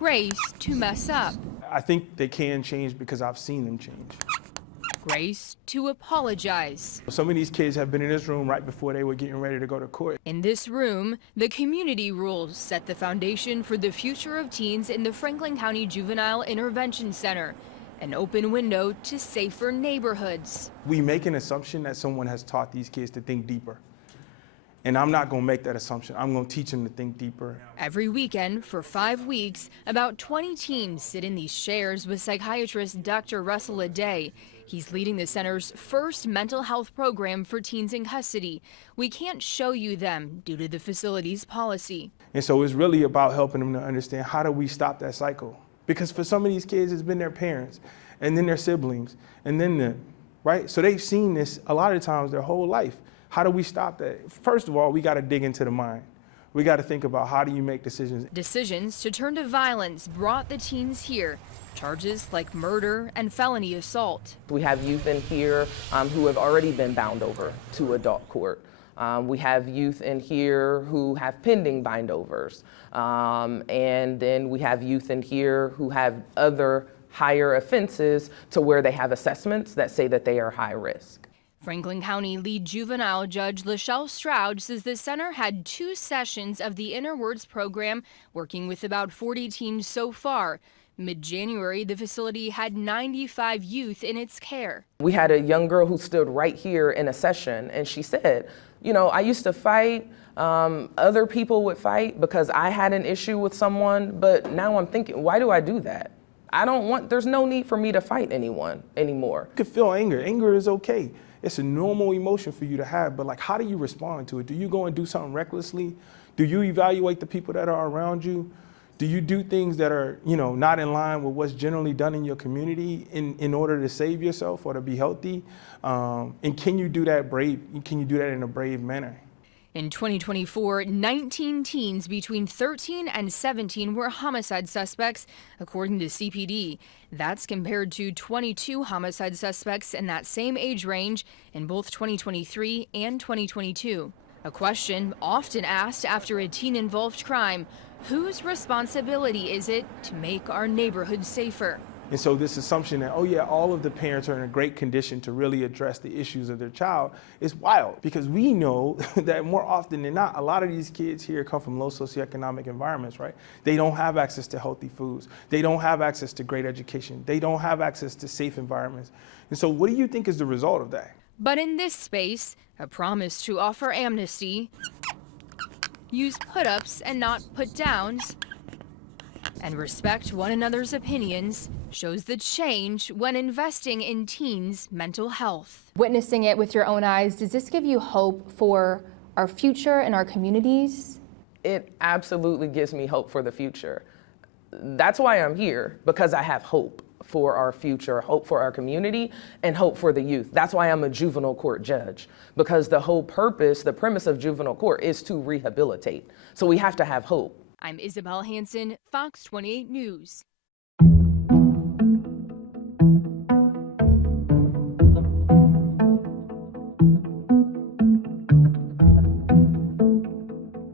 Grace to mess up. I think they can change because I've seen them change. Grace to apologize. Some of these kids have been in this room right before they were getting ready to go to court. In this room, the community rules set the foundation for the future of teens in the Franklin County Juvenile Intervention Center, an open window to safer neighborhoods. We make an assumption that someone has taught these kids to think deeper. And I'm not going to make that assumption. I'm going to teach them to think deeper. Every weekend for 5 weeks, about 20 teens sit in these chairs with psychiatrist Dr. Ledet. He's leading the center's first mental health program for teens in custody. We can't show you them due to the facility's policy. And so it's really about helping them to understand, how do we stop that cycle? Because for some of these kids, it's been their parents, and then their siblings, and then them, right? So they've seen this a lot of times their whole life. How do we stop that? First of all, we got to dig into the mind. We got to think about, how do you make decisions? Decisions to turn to violence brought the teens here. Charges like murder and felony assault. We have youth in here who have already been bound over to adult court. We have youth in here who have pending bindovers. And then we have youth in here who have other higher offenses to where they have assessments that say that they are high risk. Franklin County lead juvenile judge Lasheyl Stroud says the center had 2 sessions of the Inner Words program, working with about 40 teens so far. Mid-January, the facility had 95 youth in its care. We had a young girl who stood right here in a session, and she said, you know, I used to fight, other people would fight because I had an issue with someone, but now I'm thinking, why do I do that? There's no need for me to fight anyone anymore. You can feel anger. Anger is okay. It's a normal emotion for you to have, but like, how do you respond to it? Do you go and do something recklessly? Do you evaluate the people that are around you? Do you do things that are, not in line with what's generally done in your community in order to save yourself or to be healthy? And can you do that brave? Can you do that in a brave manner? In 2024, 19 teens between 13 and 17 were homicide suspects, according to CPD. That's compared to 22 homicide suspects in that same age range in both 2023 and 2022. A question often asked after a teen-involved crime: whose responsibility is it to make our neighborhoods safer? And so this assumption that, oh yeah, all of the parents are in a great condition to really address the issues of their child is wild, because we know that more often than not, a lot of these kids here come from low socioeconomic environments, right? They don't have access to healthy foods. They don't have access to great education. They don't have access to safe environments. And so what do you think is the result of that? But in this space, a promise to offer amnesty, use put-ups and not put-downs, and respect one another's opinions shows the change when investing in teens' mental health. Witnessing it with your own eyes, does this give you hope for our future and our communities? It absolutely gives me hope for the future. That's why I'm here, because I have hope for our future, hope for our community, and hope for the youth. That's why I'm a juvenile court judge, because the whole purpose, the premise of juvenile court is to rehabilitate. So we have to have hope. I'm Isabel Hansen, Fox 28 News.